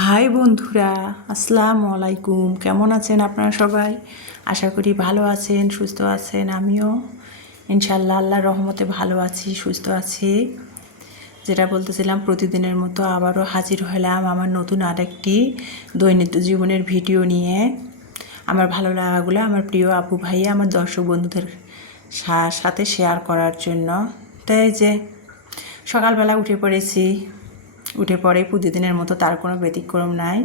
High বন্ধুরা, আসসালামু আলাইকুম। কেমন আছেন আপনারা সবাই? আশা করি ভালো আছেন, সুস্থ আছেন। আমিও ইনশাল্লাহ আল্লাহর রহমতে ভালো আছি, সুস্থ আছি। যেটা বলতেছিলাম, প্রতিদিনের মতো আবারও হাজির হলাম আমার নতুন আরেকটি দৈনিক জীবনের ভিডিও নিয়ে। আমার ভালো লাগাগুলো আমার প্রিয় আপু ভাইয়া, আমার দর্শক বন্ধুদের সাথে শেয়ার করার জন্য। তাই যে সকালবেলা উঠে পড়েছি, উঠে পড়ে প্রতিদিনের মতো তার কোনো ব্যতিক্রম নাই।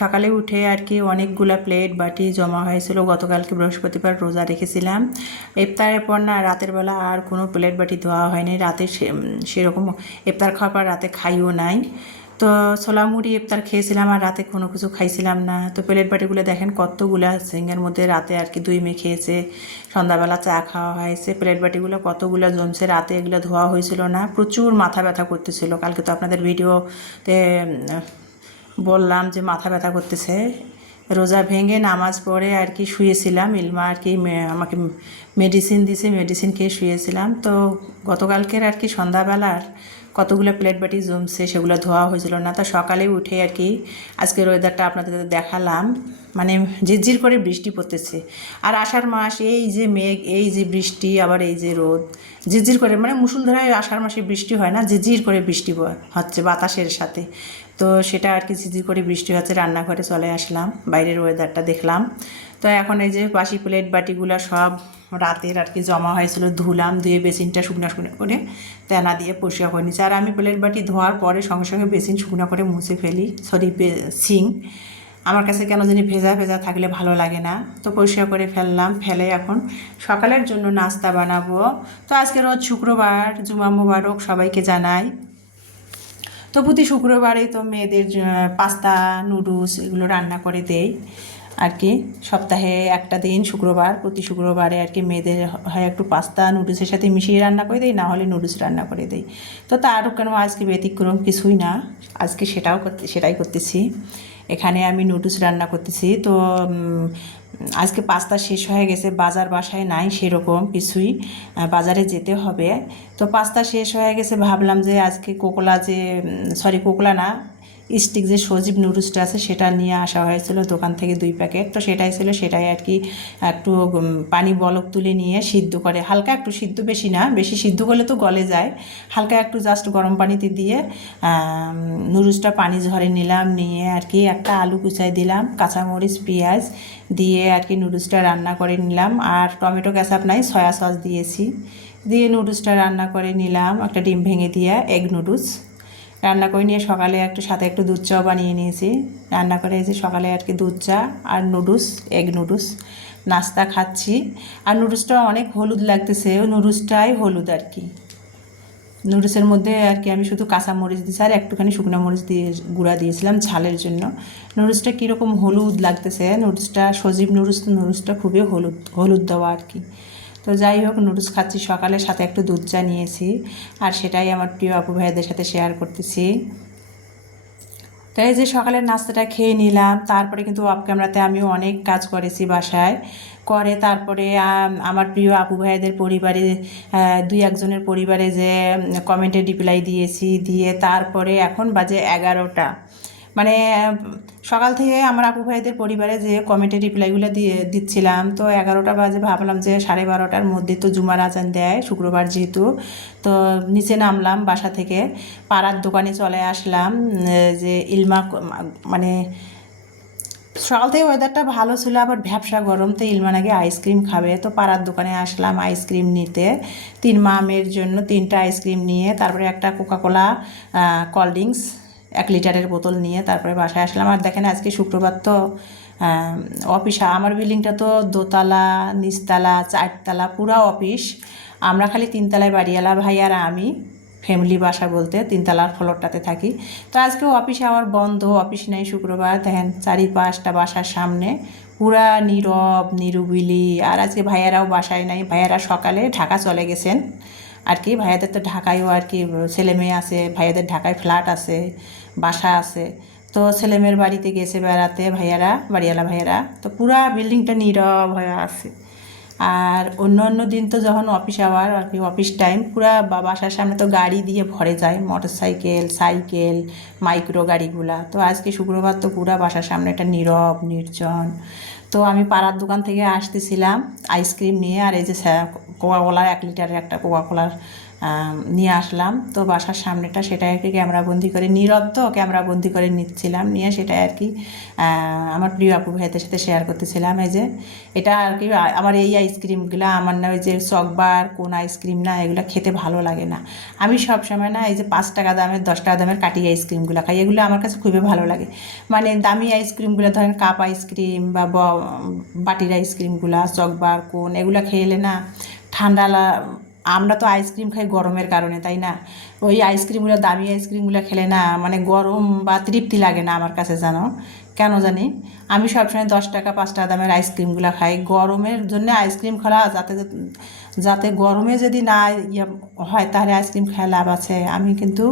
সকালে উঠে আর কি অনেকগুলা প্লেট বাটি জমা হয়েছিল, গতকালকে বৃহস্পতিবার রোজা রেখেছিলাম। ইফতারের পর না রাতের বেলা আর কোনো প্লেট বাটি ধোয়া হয়নি। রাতে সেরকম ইফতার খাওয়ার পর রাতে খাইও নাই। তো ছোলা মুড়ি ইফতার খেয়েছিলাম আর রাতে কোনো কিছু খাইছিলাম না। তো প্লেট বাটিগুলো দেখেন কতগুলা সিঙ্গার মধ্যে, রাতে আর কি দুই মেয়ে খেয়েছে, সন্ধ্যাবেলা চা খাওয়া হয়েছে। প্লেট বাটিগুলো কতগুলো জমছে, রাতে এগুলো ধোয়া হয়েছিল না। প্রচুর মাথা ব্যথা করতেছিল। কালকে তো আপনাদের ভিডিওতে বললাম যে মাথা ব্যথা করতেছে। রোজা ভেঙে নামাজ পড়ে আর কি শুয়েছিলাম। ইলমা আর কি আমাকে মেডিসিন দিছে, মেডিসিন খেয়ে শুয়েছিলাম। তো গতকালকের আর কি সন্ধ্যাবেলার কতগুলো প্লেট বাটি জমছে, সেগুলো ধোয়া হয়েছিল না। তো সকালে উঠে আর কি আজকের ওয়েদারটা আপনাদের দেখালাম। মানে ঝিরঝির করে বৃষ্টি পড়তেছে। আর আষাঢ় মাস, এই যে মেঘ, এই যে বৃষ্টি, আবার এই যে রোদ, ঝিরঝির করে, মানে মুষলধারায় আষাঢ় মাসে বৃষ্টি হয় না, ঝিরঝির করে বৃষ্টি হচ্ছে বাতাসের সাথে। তো সেটা আর কি ঝিরঝির করে বৃষ্টি হচ্ছে। রান্নাঘরে চলে আসলাম, বাইরের ওয়েদারটা দেখলাম। তো এখন এই যে বাসি প্লেট বাটিগুলো সব রাতের আর কি জমা হয়েছিল, ধুলাম, ধুয়ে বেসিনটা শুকনো শুকনো করে তেনা দিয়ে পরিষ্কার করে নিচ্ছি। আর আমি প্লেট বাটি ধোয়ার পরে সঙ্গে সঙ্গে বেসিন শুকনো করে মুছে ফেলি, সিং। আমার কাছে কেন জানি ভেজা ভেজা থাকলে ভালো লাগে না। তো পরিষ্কার করে ফেললাম, ফেলে এখন সকালের জন্য নাস্তা বানাবো। তো আজকে রোজ শুক্রবার, জুমা মুবারক সবাইকে জানাই। তো প্রতি শুক্রবারে তো মেয়েদের পাস্তা, নুডলস এগুলো রান্না করে দেই আর কি। সপ্তাহে একটা দিন শুক্রবার, প্রতি শুক্রবারে আর কি মেয়েদের হয় একটু পাস্তা নুডলসের সাথে মিশিয়ে রান্না করে দিই, না হলে নুডলস রান্না করে দিই। তো তারও কেন আজকে ব্যতিক্রম কিছুই না, আজকে সেটাই করতেছি। এখানে আমি নুডলস রান্না করতেছি। তো আজকে পাস্তা শেষ হয়ে গেছে, বাজার বাসায় নাই সেরকম কিছুই, বাজারে যেতে হবে। তো পাস্তা শেষ হয়ে গেছে, ভাবলাম যে আজকে কোকলা না, স্টিক যে সজীব নুডলসটা আছে সেটা নিয়ে আসা হয়েছিল দোকান থেকে 2 প্যাকেট। তো সেটাই ছিল, সেটাই আর কি একটু পানি বলক তুলে নিয়ে সিদ্ধ করে, হালকা একটু সিদ্ধ, বেশি না, বেশি সিদ্ধ করলে তো গলে যায়। হালকা একটু জাস্ট গরম পানিতে দিয়ে নুডলসটা পানি ঝরে নিলাম, নিয়ে আর কি একটা আলু কুচাই দিলাম, কাঁচামরিচ পেঁয়াজ দিয়ে আর কি নুডলসটা রান্না করে নিলাম। আর টমেটো কেচাপ নাই, সয়া সস দিয়েছি, দিয়ে নুডলসটা রান্না করে নিলাম। একটা ডিম ভেঙে দিয়ে এগ নুডলস রান্না করে নিয়ে সকালে সাথে একটু দুধ চাও বানিয়ে নিয়েছি। রান্না করে এসে সকালে আর কি দুধ চা আর নুডলস, এগ নুডলস নাস্তা খাচ্ছি। আর নুডলসটা অনেক হলুদ লাগতেছে, নুডলসটাই হলুদ আর কি। নুডলসের মধ্যে আর কি আমি শুধু কাঁচা মরিচ দিয়েছি আর একটুখানি শুকনো মরিচ দিয়ে গুঁড়া দিয়েছিলাম ঝালের জন্য। নুডলসটা কীরকম হলুদ লাগতেছে, নুডলসটা সজীব নুডলস, তো নুডলসটা খুবই হলুদ হলুদ দেওয়া আর কি। তো যাই হোক, নুডলস খাচ্ছি সকালে, সাথে একটু দুধ চা নিয়েছি। আর সেটাই আমার প্রিয় আপু ভাইদের সাথে শেয়ার করতেছি। তাই যে সকালের নাস্তাটা খেয়ে নিলাম। তারপরে কিন্তু অফ ক্যামেরাতে আমিও অনেক কাজ করেছি বাসায়, করে তারপরে আমার প্রিয় আপু ভাইদের পরিবারে 2-1 জনের পরিবারে যে কমেন্টে রিপ্লাই দিয়েছি, দিয়ে তারপরে এখন বাজে 11টা। মানে সকাল থেকে আমার আপু ভাইদের পরিবারে যে কমেন্টে রিপ্লাইগুলো দিচ্ছিলাম। তো 11টা বাজে, ভাবলাম যে 12:30টার মধ্যে তো জুমার আজান দেয় শুক্রবার যেহেতু। তো নিচে নামলাম বাসা থেকে, পাড়ার দোকানে চলে আসলাম। যে ইলমা, মানে সকাল থেকে ওয়েদারটা ভালো ছিল, আবার ভ্যাবসা গরম, তো ইলমা নাকি আইসক্রিম খাবে। তো পাড়ার দোকানে আসলাম আইসক্রিম নিতে, 3 মামের জন্য 3টা আইসক্রিম নিয়ে, তারপরে একটা কোকাকোলা কোল্ড ড্রিঙ্কস 1 লিটারের বোতল নিয়ে তারপরে বাসায় আসলাম। আর দেখেন আজকে শুক্রবার তো অফিস, আমার বিল্ডিংটা তো দোতলা, নিচতলা, 4তলা, পুরা অফিস। আমরা খালি 3তলায় বাড়িওয়ালা ভাই আর আমি, ফ্যামিলি বাসা বলতে 3তলার ফ্লোরটাতে থাকি। তো আজকেও অফিস আওয়ার বন্ধ, অফিস নেই শুক্রবার। দেখেন 4-5টা বাসার সামনে পুরা নীরব নিরিবিলি। আর আজকে ভাইয়ারাও বাসায় নাই, ভাইয়ারা সকালে ঢাকা চলে গেছেন আর কি। ভাইয়াদের তো ঢাকায়ও আর কি ছেলে মেয়ে আছে, ভাইয়াদের ঢাকায় ফ্ল্যাট আছে, বাসা আছে। তো ছেলেমেয়ের বাড়িতে গেছে বেড়াতে ভাইয়ারা, বাড়িওয়ালা ভাইয়ারা। তো পুরা বিল্ডিংটা নীরব হয়ে আছে। আর অন্য অন্য দিন তো যখন অফিস আওয়ার আর কি অফিস টাইম পুরা বাসার সামনে তো গাড়ি দিয়ে ভরে যায়, মোটর সাইকেল, সাইকেল, মাইক্রো গাড়িগুলা। তো আজকে শুক্রবার তো পুরা বাসার সামনে একটা নীরব নির্জন। তো আমি পাড়ার দোকান থেকে আসতেছিলাম আইসক্রিম নিয়ে, আর এই যে কোকাকোলার 1 লিটারের একটা কোকাকোলার নিয়ে আসলাম। তো বাসার সামনেটা সেটা আর কি ক্যামেরাবন্দি করে, নীরব তো ক্যামেরাবন্দি করে নিচ্ছিলাম, নিয়ে সেটা আর কি আমার প্রিয় আপু ভাইদের সাথে শেয়ার করতেছিলাম। এই যে এটা আর কি আমার এই আইসক্রিমগুলো আমার না ওই যে চকবার কোন আইসক্রিম না, এগুলো খেতে ভালো লাগে না। আমি সব সময় না এই যে 5 টাকা দামের 10 টাকা দামের কাটি আইসক্রিমগুলো খাই, এগুলো আমার কাছে খুবই ভালো লাগে। মানে দামি আইসক্রিমগুলো ধরেন কাপ আইসক্রিম বা বাটির আইসক্রিমগুলো চকবার কোন এগুলো খেলে না ঠান্ডা আমরা তো আইসক্রিম খাই গরমের কারণে, তাই না? ওই আইসক্রিমগুলো দামি আইসক্রিমগুলো খেলে না মানে গরম বা তৃপ্তি লাগে না আমার কাছে, জানো কেন জানি। আমি সবসময় 10 টাকা 5 টাকা দামের আইসক্রিমগুলো খাই গরমের জন্য। আইসক্রিম খাওয়া যাতে যাতে গরমে যদি না হয় তাহলে আইসক্রিম খাওয়া লাভ আছে। আমি কিন্তু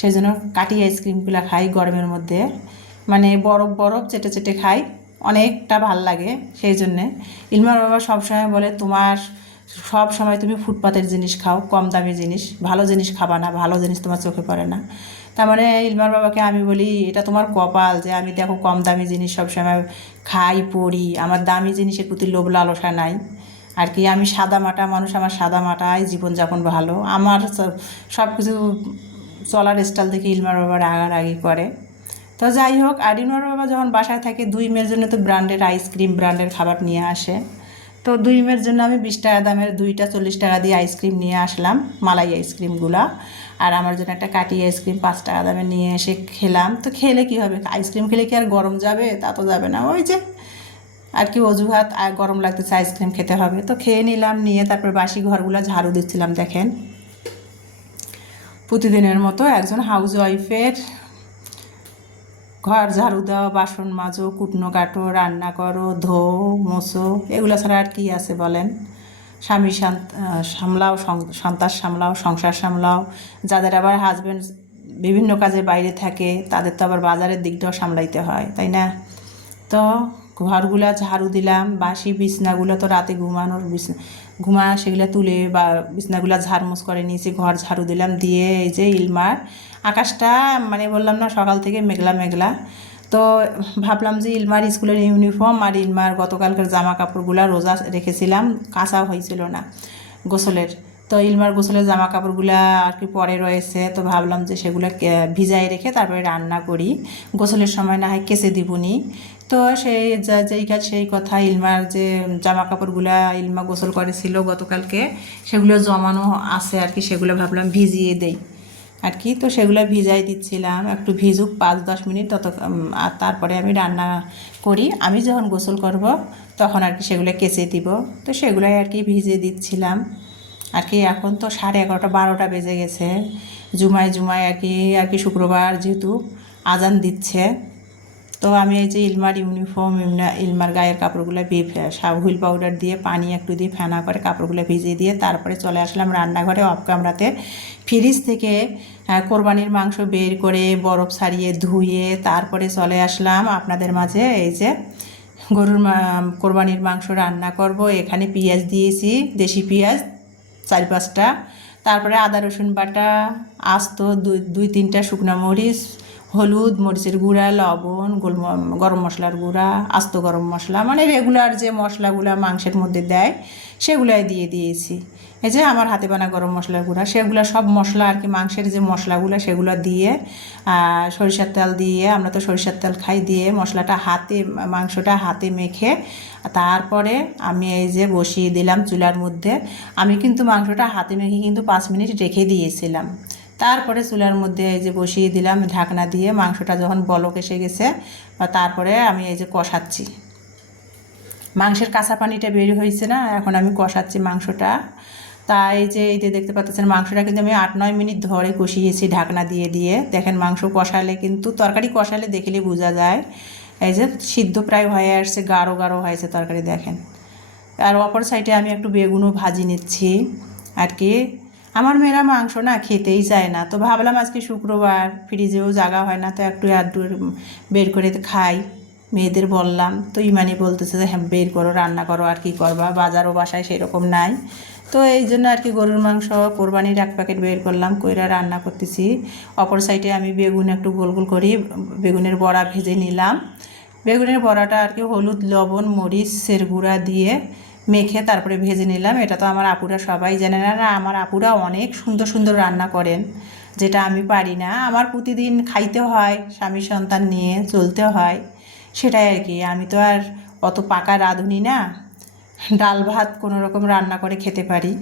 সেই জন্য কাটি আইসক্রিমগুলো খাই গরমের মধ্যে, মানে বরফ বরফ চেটে চেটে খাই, অনেকটা ভাল লাগে। সেই জন্যে ইলমার বাবা সবসময় বলে তোমার সব সময় তুমি ফুটপাতের জিনিস খাও, কম দামি জিনিস, ভালো জিনিস খাবা না, ভালো জিনিস তোমার চোখে পড়ে না। তার মানে ইলমার বাবাকে আমি বলি এটা তোমার কপাল যে আমি দেখো কম দামি জিনিস সবসময় খাই পড়ি, আমার দামি জিনিসের প্রতি লোভ লালসা নাই আর কি। আমি সাদা মাটা মানুষ, আমার সাদা মাটায় জীবনযাপন ভালো। আমার সব কিছু চলার স্টাইল দেখে ইলমার বাবা রাগারাগি করে। তো যাই হোক, আর ইলমার বাবা যখন বাসায় থাকে 2 মেয়ের জন্য তো ব্র্যান্ডের আইসক্রিম ব্র্যান্ডের খাবার নিয়ে আসে। তো 2 মেয়ের জন্য আমি 20 টাকা দামের 2টা 40 টাকা দিয়ে আইসক্রিম নিয়ে আসলাম, মালাই আইসক্রিমগুলা। আর আমার জন্য একটা কাটি আইসক্রিম 5 টাকা দামে নিয়ে এসে খেলাম। তো খেলে কী হবে, আইসক্রিম খেলে কি আর গরম যাবে? তা তো যাবে না, ওই যে আর কি অজুহাত, আর গরম লাগতেছে আইসক্রিম খেতে হবে। তো খেয়ে নিলাম, নিয়ে তারপর বাসি ঘরগুলো ঝাড়ু দিচ্ছিলাম। দেখেন প্রতিদিনের মতো একজন হাউস ওয়াইফের ঘর ঝাড়ু দাও, বাসন মাজো, কুটনো কাটো, রান্না করো, ধো, মোছো, এগুলো ছাড়া আর কী আছে বলেন? স্বামী সামলাও, সন্তান সামলাও, সংসার সামলাও। যাদের আবার হাজব্যান্ড বিভিন্ন কাজে বাইরে থাকে তাদের তো আবার বাজারের দিকটাও সামলাইতে হয়, তাই না? তো ঘরগুলা ঝাড়ু দিলাম, বাসি বিছনাগুলো তো রাতে ঘুমা সেগুলো তুলে বা বিছনাগুলো ঝাড়মুছ করে নিয়েছি, ঘর ঝাড়ু দিলাম, দিয়ে এই যে ইলমার আকাশটা মানে বললাম না সকাল থেকে মেঘলা মেঘলা। তো ভাবলাম যে ইলমার স্কুলের ইউনিফর্ম আর ইলমার গতকালকার জামা কাপড়গুলো রোজা রেখেছিলাম, কাঁচা হয়েছিল না গোসলের। তো ইলমার গোসলের জামা কাপড়গুলো আর কি পরে রয়েছে, তো ভাবলাম যে সেগুলো ভিজাই রেখে তারপরে রান্না করি, গোসলের সময় না হয় কেচে দিবনি। তো সেই যেই কাজ সেই কথা, ইলমার যে জামা কাপড়গুলা ইলমা গোসল করেছিল গতকালকে সেগুলো জমানো আছে আর কি, সেগুলো ভাবলাম ভিজিয়ে দেই আর কি। তো সেগুলো ভিজাই দিচ্ছিলাম, একটু ভিজুক 5-10 মিনিট তত, আর তারপরে আমি রান্না করি। আমি যখন গোসল করব তখন আর কি সেগুলো কেচে দিব। তো সেগুলোই আর কি ভিজিয়ে দিচ্ছিলাম আর কি। এখন তো 11:30 12টা বেজে গেছে, জুমায় আর কি শুক্রবার যেহেতু আজান দিচ্ছে। তো আমি এই যে ইলমার ইউনিফর্ম, ইলমার গায়ের কাপড়গুলো হুইল পাউডার দিয়ে পানি একটু দিয়ে ফেনা করে কাপড়গুলো ভিজিয়ে দিয়ে তারপরে চলে আসলাম রান্নাঘরে অফ ক্যামেরাতে। ফ্রিজ থেকে কোরবানির মাংস বের করে বরফ ছাড়িয়ে ধুয়ে তারপরে চলে আসলাম আপনাদের মাঝে। এই যে কোরবানির মাংস রান্না করব, এখানে পেঁয়াজ দিয়েছি, দেশি পেঁয়াজ 4-5টা, তারপরে আদা রসুন বাটা, আস্ত 2-3টা শুকনো মরিচ, হলুদ, মরিচের গুঁড়া, লবণ, গরম মশলার গুঁড়া, আস্ত গরম মশলা, মানে রেগুলার যে মশলাগুলো মাংসের মধ্যে দেয় সেগুলাই দিয়ে দিয়েছি। এই যে আমার হাতে বানা গরম মশলার গুঁড়া, সেগুলো সব মশলা আর কি, মাংসের যে মশলাগুলো সেগুলো দিয়ে সরিষার তেল দিয়ে, আমরা তো সরিষার তেল খাই, দিয়ে মশলাটা মাংসটা হাতে মেখে তারপরে আমি এই যে বসিয়ে দিলাম চুলার মধ্যে। আমি কিন্তু মাংসটা হাতে মেখে কিন্তু 5 মিনিট রেখে দিয়েছিলাম, তারপরে চুলার মধ্যে এই যে বসিয়ে দিলাম ঢাকনা দিয়ে। মাংসটা যখন বলক এসে গেছে তারপরে আমি এই যে কষাচ্ছি, মাংসের কাঁচা পানিটা বের হয়েছে না, এখন আমি কষাচ্ছি মাংসটা। তাই যে এই যে দেখতে পাচ্ছেন মাংসটা কিন্তু আমি 8-9 মিনিট ধরে কষিয়েছি ঢাকনা দিয়ে দিয়ে। দেখেন মাংস কষালে কিন্তু, তরকারি কষালে দেখলে বোঝা যায় এই যে সিদ্ধ প্রায় হয়ে আসছে, গাঢ় গাঢ় হয়েছে তরকারি দেখেন। আর অপর সাইডে আমি একটু বেগুনও ভাজি নিচ্ছি আর কি। আমার মেয়েরা মাংস না খেতেই চায় না, তো ভাবলাম আজকে শুক্রবার ফ্রিজেও জায়গা হয় না, তো একটু আধটু বের করে খাই, মেয়েদের বললাম, তো ইমানি বলতেছে যে হ্যাঁ বের করো, রান্না করো, আর কি করবা, বাজারও বাসায় সেরকম নাই। তো এই জন্য আর কি গরুর মাংস কোরবানির 1 প্যাকেট বের করলাম, কইরা রান্না করতেছি। অপর সাইডে আমি বেগুন একটু গোল গোল করি বেগুনের বড়া ভেজে নিলাম। বেগুনের বড়াটা আর কি হলুদ, লবণ, মরিচের গুঁড়া দিয়ে মেখে তারপরে ভেজে নিলাম। এটা তো আমার আপুরা সবাই জানে না, আমার আপুরা অনেক সুন্দর সুন্দর রান্না করেন, যেটা আমি পারি না। আমার প্রতিদিন খাইতে হয়, স্বামী সন্তান নিয়ে চলতে হয়, সেটাই আর কি। আমি তো আর অত পাকা রাঁধুনি না, ডাল ভাত কোনো রকম রান্না করে খেতে পারি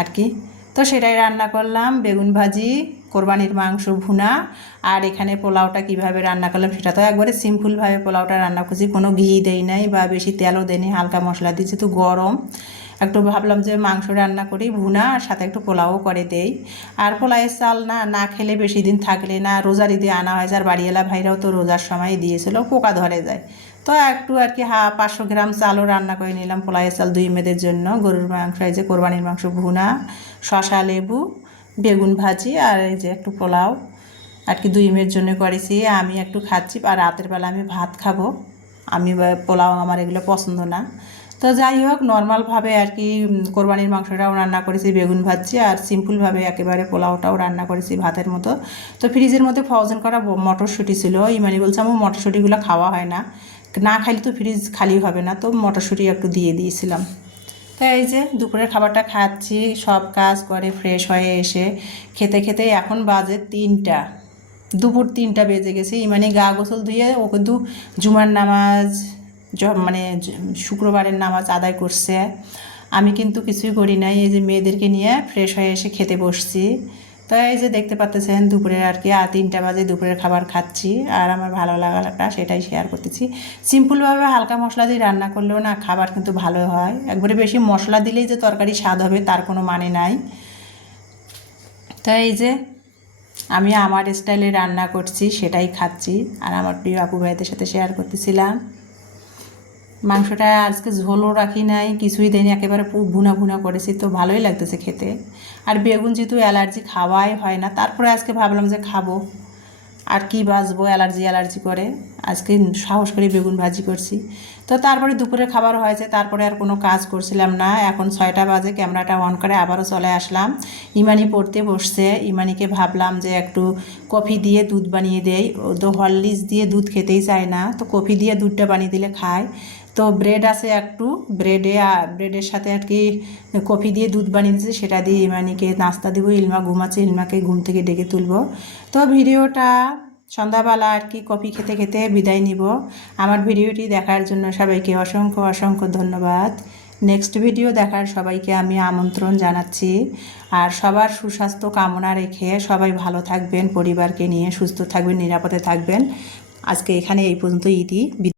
আর কি। তো সেটাই রান্না করলাম, বেগুন ভাজি, কোরবানির মাংস ভুনা। আর এখানে পোলাওটা কিভাবে রান্না করলাম সেটা তো একবারে সিম্পলভাবে পোলাওটা রান্না করছি, কোনো ঘি দেই নাই বা বেশি তেলও দেয়নি, হালকা মশলা দিয়েছি। তো গরম একটু ভাবলাম যে মাংস রান্না করি ভুনা, আর সাথে একটু পোলাও করে দেই। আর পোলাওয়ের চাল না না খেলে বেশি দিন থাকলে না, রোজার ঈদে আনা হয়, আর বাড়িওয়ালা ভাইরাও তো রোজার সময় দিয়েছিল, পোকা ধরে যায়। তো একটু আর কি 500 গ্রাম চালও রান্না করে নিলাম, পোলাওয়ের চাল 2 মেয়েদের জন্য। গরুর মাংস, এই যে কোরবানির মাংস ভুনা, শসা, লেবু, বেগুন ভাজি, আর এই যে একটু পোলাও আর কি 2 মেয়ের জন্য করেছি। আমি একটু খাচ্ছি, আর রাতের বেলা আমি ভাত খাবো। আমি পোলাও আমার এগুলো পছন্দ না। তো যাই হোক, নর্মালভাবে আর কি কোরবানির মাংসটাও রান্না করেছি, বেগুন ভাজি, আর সিম্পলভাবে একেবারে পোলাওটাও রান্না করেছি ভাতের মতো। তো ফ্রিজের মধ্যে ফ্রোজেন করা মটরশুঁটি ছিল, ইমানি বলছে আমার মটরশুঁটিগুলো খাওয়া হয় না, না খাইলে তো ফ্রিজ খালি হবে না, তো মটরশুঁটি একটু দিয়ে দিয়েছিলাম। তাই এই যে দুপুরের খাবারটা খাচ্ছি, সব কাজ করে ফ্রেশ হয়ে এসে খেতে খেতে এখন বাজে 3টা, দুপুর 3টা বেজে গেছে। মানে গা গোসল ধুয়ে ও কিন্তু জুমার নামাজ মানে শুক্রবারের নামাজ আদায় করছে, আমি কিন্তু কিছুই করি নাই। এই যে মেয়েদেরকে নিয়ে ফ্রেশ হয়ে এসে খেতে বসছি। তো এই যে দেখতে পাচ্ছেন দুপুরে আর কি 3টা বাজে দুপুরের খাবার খাচ্ছি, আর আমার ভালো লাগাটা সেটাই শেয়ার করতেছি। সিম্পলভাবে হালকা মশলা দিয়ে রান্না করলেও না খাবার কিন্তু ভালো হয়, একবারে বেশি মশলা দিলেই যে তরকারি স্বাদ হবে তার কোনো মানে নাই। তো এই যে আমি আমার স্টাইলে রান্না করছি, সেটাই খাচ্ছি, আর আমার প্রিয় আপু ভাইদের সাথে শেয়ার করতেছিলাম। মাংসটা আজকে ঝোলও রাখি নাই, কিছুই দেয়নি, একেবারে ভুনা ভুনা করেছি, তো ভালোই লাগতেছে খেতে। আর বেগুন যেহেতু অ্যালার্জি, খাওয়াই হয় না, তারপরে আজকে ভাবলাম যে খাবো, আর কি বাঁচবো অ্যালার্জি করে। আজকে সাহস করে বেগুন ভাজি করছি। তো তারপরে দুপুরে খাবার হয়েছে, তারপরে আর কোনো কাজ করছিলাম না। এখন 6টা বাজে, ক্যামেরাটা অন করে আবারও চলে আসলাম। ইমানি পড়তে বসছে, ইমানিকে ভাবলাম যে একটু কফি দিয়ে দুধ বানিয়ে দেই, ও তো হরলিক্স দিয়ে দুধ খেতেই চায় না, তো কফি দিয়ে দুধটা বানিয়ে দিলে খায়। তো ব্রেড আছে একটু, ব্রেডের সাথে আর কি কফি দিয়ে দুধ বানিয়ে দিয়েছি, সেটা দিয়ে ইমানিকে নাস্তা দেবো। ইলমা ঘুমাচ্ছে, ইলমাকে ঘুম থেকে ডেকে তুলবো। তো ভিডিওটা সন্ধ্যাবেলা আর কি কফি খেতে খেতে বিদায় নিব। আমার ভিডিওটি দেখার জন্য সবাইকে অসংখ্য অসংখ্য ধন্যবাদ। নেক্সট ভিডিও দেখার সবাইকে আমি আমন্ত্রণ জানাচ্ছি। আর সবার সুস্বাস্থ্য কামনা রেখে সবাই ভালো থাকবেন, পরিবারকে নিয়ে সুস্থ থাকবেন, নিরাপদে থাকবেন। আজকে এখানে এই পর্যন্ত ইতি।